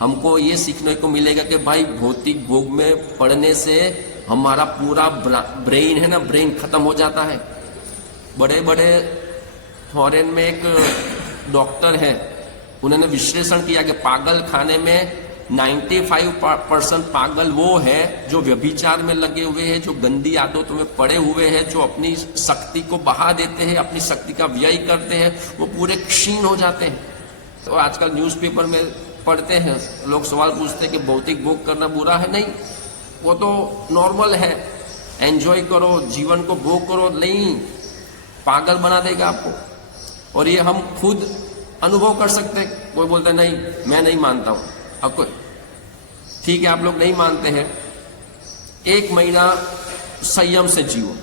हमको ये सीखने को मिलेगा कि भाई भौतिक भोग में पड़ने से हमारा पूरा ब्रेन है ना, ब्रेन खत्म हो जाता है। बड़े बड़े फॉरेन में एक डॉक्टर है, उन्होंने विश्लेषण किया कि पागल खाने में 95% पागल वो है जो व्यभिचार में लगे हुए हैं, जो गंदी आदतों में पड़े हुए हैं, जो अपनी शक्ति को बहा देते हैं, अपनी शक्ति का व्यय करते हैं, वो पूरे क्षीण हो जाते हैं। तो आजकल न्यूज़पेपर में पढ़ते हैं, लोग सवाल पूछते हैं कि भौतिक भोग करना बुरा है। नहीं, वो तो नॉर्मल है, एंजॉय करो, जीवन को भोग करो। नहीं, पागल बना देगा आपको। और ये हम खुद अनुभव कर सकते हैं। कोई बोलता है नहीं मैं नहीं मानता हूं, अब कोई ठीक है, आप लोग नहीं मानते हैं, 1 महीना संयम से जियो,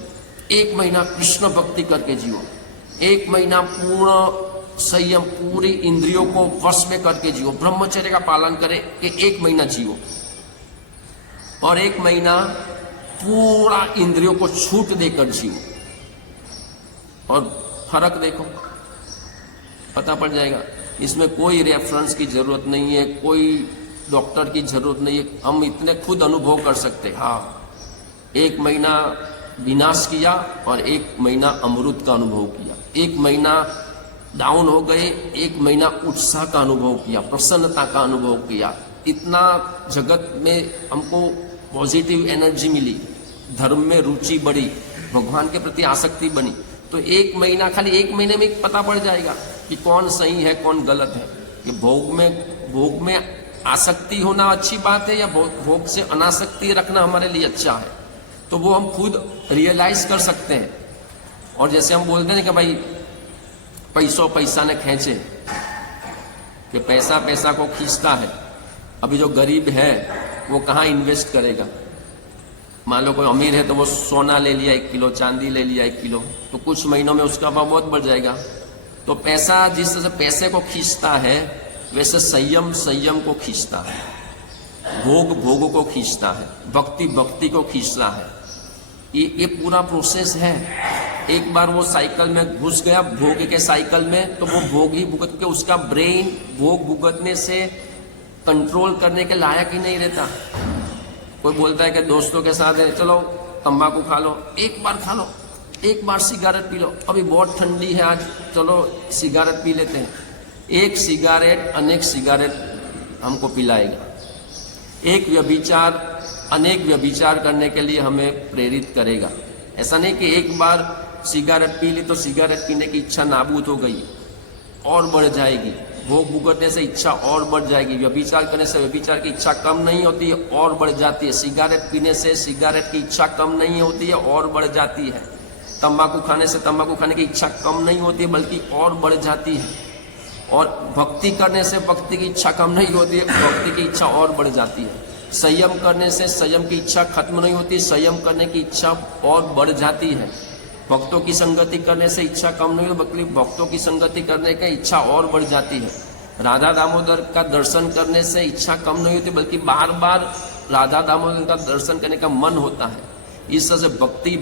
1 महीना कृष्ण भक्ति करके जियो, 1 महीना पूर्ण संयम, पूरी इंद्रियों को वश में करके जियो, ब्रह्मचर्य का पालन करें कि 1 महीना जियो, और 1 महीना पूरा इंद्रियों को छूट देकर जियो, और फर्क देखो, पता पड़ जाएगा। इसमें कोई रेफरेंस की जरूरत नहीं है, कोई डॉक्टर की जरूरत नहीं है, हम इतने खुद अनुभव कर सकते। हाँ, 1 महीना विनाश किया और 1 महीना अमृत का अनुभव किया, 1 महीना डाउन हो गए, 1 महीना उत्साह का अनुभव किया, प्रसन्नता का अनुभव किया। इतना जगत में हमको पॉजिटिव एनर्जी मिली, धर्म में रुचि बढ़ी, भगवान के प्रति आसक्ति बनी। तो 1 महीना, खाली 1 महीने में पता पड़ जाएगा कि कौन सही है कौन गलत है, कि भोग में आसक्ति होना अच्छी बात है या भोग से अनासक्ति रखना हमारे लिए अच्छा है। तो वो हम खुद रियलाइज कर सकते हैं। और जैसे हम बोलते हैं कि भाई पैसा ने खींचे, कि पैसा पैसा को खींचता है। अभी जो गरीब है वो कहाँ इन्वेस्ट करेगा? मान लो कोई अमीर है तो वो सोना ले लिया 1 किलो, चांदी ले लिया 1 किलो, तो कुछ महीनों में उसका भाव बहुत बढ़ जाएगा। तो पैसा जिस तरह से पैसे को खींचता है, वैसे संयम को खींचता है, भोग को खींचता है, भक्ति को खींचता है। ये पूरा प्रोसेस है। एक बार वो साइकिल में घुस गया, भोग के साइकिल में, तो वो भोग ही भुगत के उसका ब्रेन भोग भुगतने से कंट्रोल करने के लायक ही नहीं रहता। कोई बोलता है कि दोस्तों के साथ है, चलो तंबाकू खा लो, एक बार खा लो, एक बार सिगारेट पी लो, अभी बहुत ठंडी है आज, चलो सिगारेट पी लेते हैं। एक सिगारेट अनेक सिगारेट हमको पिलाएगा। एक व्यभिचार अनेक व्यभिचार करने के लिए हमें प्रेरित करेगा। ऐसा नहीं कि एक बार सिगारेट पी ली तो सिगारेट पीने की इच्छा नाबूद हो गई, और बढ़ जाएगी। भोग भुगतने से इच्छा और बढ़ जाएगी। व्यभिचार करने से व्यभिचार की इच्छा कम नहीं होती है, और बढ़ जाती है। सिगारेट पीने से सिगारेट की इच्छा कम नहीं होती है, और बढ़ जाती है। तंबाकू खाने से तंबाकू खाने की इच्छा कम नहीं होती है, बल्कि और बढ़ जाती है। और भक्ति करने से भक्ति की इच्छा कम नहीं होती है, भक्ति की इच्छा और बढ़ जाती है। संयम करने से संयम की इच्छा खत्म नहीं होती, संयम करने की इच्छा और बढ़ जाती है। भक्तों की संगति करने से इच्छा कम नहीं होती, बल्कि भक्तों की संगति करने की इच्छा और बढ़ जाती है। राधा दामोदर का दर्शन करने से इच्छा कम नहीं होती, बल्कि बार बार राधा दामोदर का दर्शन करने का मन होता है। इस तरह से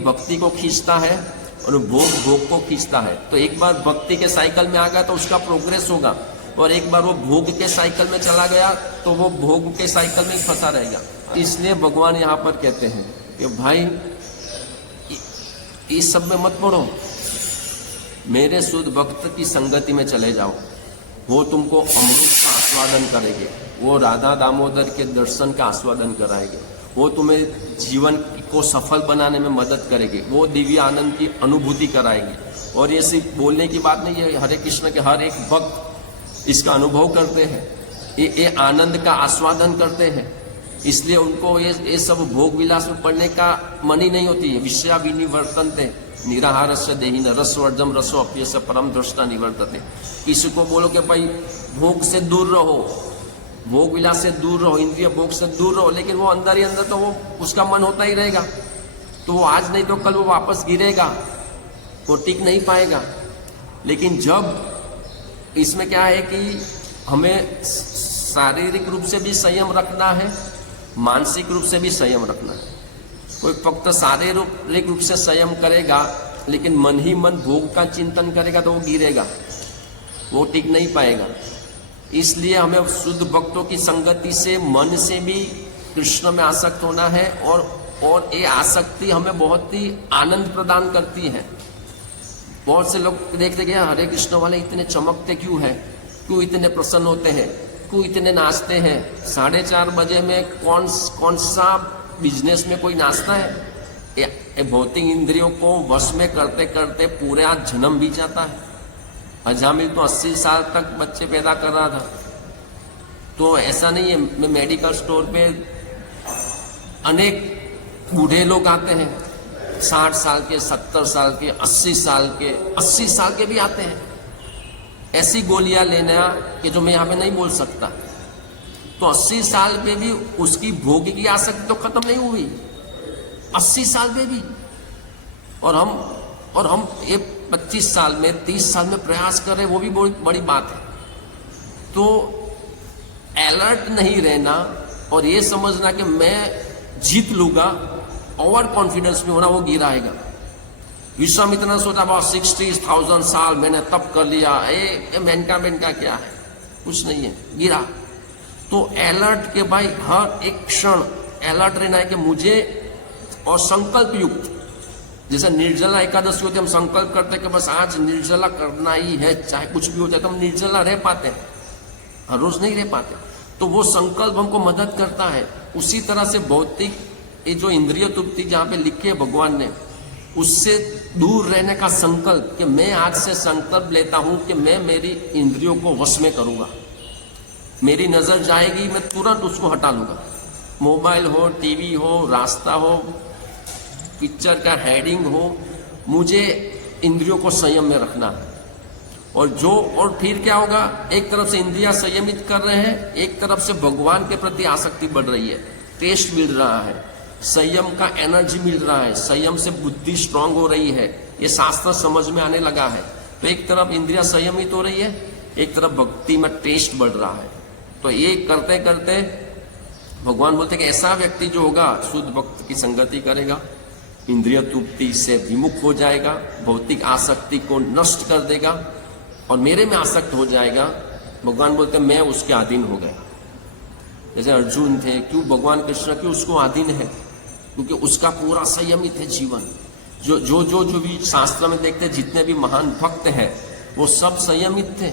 भक्ति को खींचता है और भोग को खींचता है। तो एक बार भक्ति के साइकिल में आ गया तो उसका प्रोग्रेस होगा, और एक बार वो भोग के साइकिल में चला गया तो वो भोग के साइकिल में ही फंसा रहेगा। इसलिए भगवान यहाँ पर कहते हैं कि भाई इस सब में मत पड़ो, मेरे शुद्ध भक्त की संगति में चले जाओ, वो तुमको अमृत का आस्वादन करेंगे, वो राधा दामोदर के दर्शन का आस्वादन कराएंगे, वो तुम्हें जीवन को सफल बनाने में मदद करेंगे, वो दिव्य आनंद की अनुभूति कराएंगे। और ये सिर्फ बोलने की बात नहीं है, हरे कृष्ण के हर एक भक्त इसका अनुभव करते हैं, ये आनंद का आस्वादन करते हैं। इसलिए उनको ये सब भोग विलास में पड़ने का मन ही नहीं होती है। विषया विनिवर्तन्ते निराहारस्य देहिन रसवर्जम रसो अप्यस्य परम दृष्टा निवर्तते। किसी को बोलो कि भाई भोग से दूर रहो, भोग विलास से दूर रहो, इंद्रिय भोग से दूर रहो, लेकिन वो अंदर ही अंदर तो वो उसका मन होता ही रहेगा। तो वो आज नहीं तो कल वो वापस गिरेगा, वो टिक नहीं पाएगा। लेकिन जब इसमें क्या है कि हमें शारीरिक रूप से भी संयम रखना है, मानसिक रूप से भी संयम रखना है। कोई फक्त शारीरिक रूप से संयम करेगा लेकिन मन ही मन भोग का चिंतन करेगा तो वो गिरेगा, वो टिक नहीं पाएगा। इसलिए हमें शुद्ध भक्तों की संगति से मन से भी कृष्ण में आसक्त होना है, और ये आसक्ति हमें बहुत ही आनंद प्रदान करती है। बहुत से लोग देखते हैं हरे कृष्ण वाले इतने चमकते क्यों हैं, क्यों इतने प्रसन्न होते हैं, क्यों इतने नाचते हैं। 4:30 बजे में कौन सा बिजनेस में कोई नाचता है? ये भौतिक इंद्रियों को वश में करते करते पूरे आज जन्म भी जाता है। अजामिल तो 80 साल तक बच्चे पैदा कर रहा था। तो ऐसा नहीं है, मैं मेडिकल स्टोर पे अनेक बूढ़े लोग आते हैं, 60 साल के, 70 साल के, 80 साल के, 80 साल के भी आते हैं, ऐसी गोलियां लेना कि जो मैं यहाँ पे नहीं बोल सकता। तो 80 साल पे भी उसकी भोग की आसक्ति तो खत्म नहीं हुई, 80 साल पे भी। और हम ये 25 साल में, 30 साल में प्रयास कर रहे, वो भी बहुत बड़ी बात है। तो अलर्ट नहीं रहना और ये समझना कि मैं जीत लूंगा, ओवर कॉन्फिडेंस में होना, वो गिरा आएगा। विश्वामित्र ने सोचा बहुत 60,000 साल मैंने तप कर लिया, ये मेनका क्या है, कुछ नहीं है, गिरा। तो अलर्ट के भाई हर एक क्षण अलर्ट रहना है कि मुझे, और संकल्प युक्त, जैसे निर्जला एकादशी होती है, हम संकल्प करते हैं कि बस आज निर्जला करना ही है, चाहे कुछ भी हो जाए। तो हम निर्जला रह पाते हैं, हर रोज नहीं रह पाते। तो वो संकल्प हमको मदद करता है। उसी तरह से भौतिक ये जो इंद्रिय तृप्ति जहां पे लिखी है भगवान ने, उससे दूर रहने का संकल्प, कि मैं आज से संकल्प लेता हूं कि मैं मेरी इंद्रियों को वश में करूंगा। मेरी नजर जाएगी, मैं तुरंत उसको हटा लूंगा। मोबाइल हो, टीवी हो, रास्ता हो, पिक्चर का हेडिंग हो, मुझे इंद्रियों को संयम में रखना है। और फिर क्या होगा, एक तरफ से इंद्रियां संयमित कर रहे हैं, एक तरफ से भगवान के प्रति आसक्ति बढ़ रही है, टेस्ट मिल रहा है, संयम का एनर्जी मिल रहा है, संयम से बुद्धि स्ट्रांग हो रही है, ये शास्त्र समझ में आने लगा है। तो एक तरफ इंद्रियां संयमित हो रही है, एक तरफ भक्ति में टेस्ट बढ़ रहा है। तो ये करते करते भगवान बोलते कि ऐसा व्यक्ति जो होगा शुद्ध भक्त की संगति करेगा, इंद्रिय तृप्ति से विमुख हो जाएगा, भौतिक आसक्ति को नष्ट कर देगा और मेरे में आसक्त हो जाएगा। भगवान बोलते मैं उसके अधीन हो गया। जैसे अर्जुन थे, क्यों भगवान कृष्ण क्यों उसको अधीन है? क्योंकि उसका पूरा संयमित है जीवन। जो भी शास्त्र में देखते, जितने भी महान भक्त हैं वो सब संयमित थे।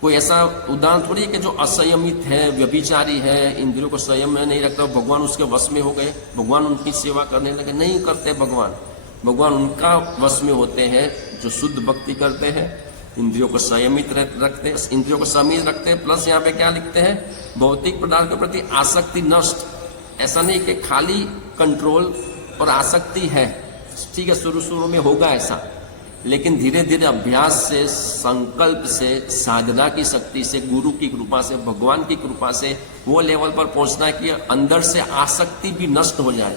कोई ऐसा उदाहरण थोड़ी है कि जो असंयमित है, व्यभिचारी है, इंद्रियों को संयम में नहीं रखता, भगवान उसके वश में हो गए, भगवान उनकी सेवा करने लगे। नहीं करते भगवान उनका वश में होते हैं जो शुद्ध भक्ति करते हैं, इंद्रियों को संयमित रखते हैं, इंद्रियों को संयमित रखते हैं। प्लस यहाँ पे क्या लिखते हैं, भौतिक पदार्थ के प्रति आसक्ति नष्ट। ऐसा नहीं कि खाली कंट्रोल और आसक्ति है, ठीक है, शुरू में होगा ऐसा, लेकिन धीरे धीरे अभ्यास से, संकल्प से, साधना की शक्ति से, गुरु की कृपा से, भगवान की कृपा से वो लेवल पर पहुंचना है कि अंदर से आसक्ति भी नष्ट हो जाए।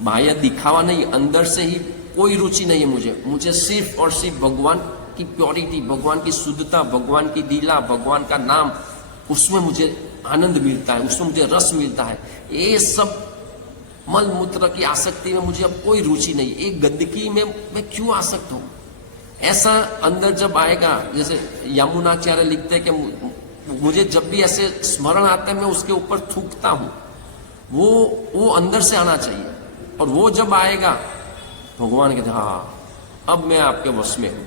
बाह्य दिखावा नहीं, अंदर से ही कोई रुचि नहीं है मुझे सिर्फ और सिर्फ भगवान की प्योरिटी, भगवान की शुद्धता, भगवान की लीला, भगवान का नाम, उसमें मुझे आनंद मिलता है, उसमें मुझे रस मिलता है। ये सब मल मूत्र की आसक्ति में मुझे अब कोई रुचि नहीं, एक गंदगी में मैं क्यों आसक्त हूं? ऐसा अंदर जब आएगा, जैसे यमुनाचार्य लिखते हैं कि मुझे जब भी ऐसे स्मरण आता है मैं उसके ऊपर थूकता हूं, वो अंदर से आना चाहिए। और वो जब आएगा, भगवान कहते हाँ अब मैं आपके वश में हूं।